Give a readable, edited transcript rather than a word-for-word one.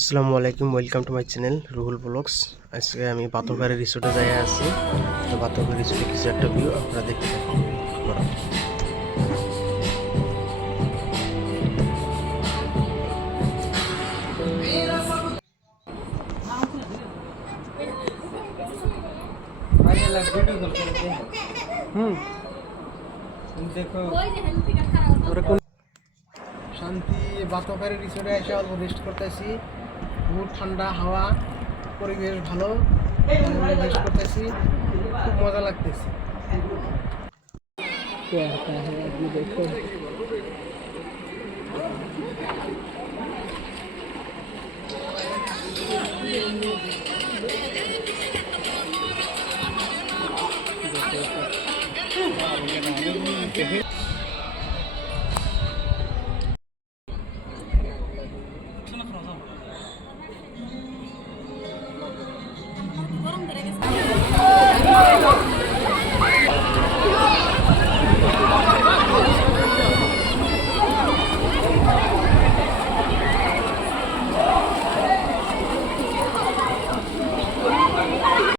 আসসালামু আলাইকুম, welcome to my channel Ruhul blogs. আজকে আমি পাথরঘাড়ি রিসোর্টে যাই আছি। তো পাথরঘাড়ি রিসোর্টে কিছু একটা ভিউ আপনারা দেখতে থাকুন। শান্তি বাতকারী রিসোর্টে এসে অল্প রেস্ট করতেছি। খুব ঠান্ডা হাওয়া, পরিবেশ ভালো, রেস্ট করতেছি, খুব মজা লাগতেছে। क्या है अभी देखो।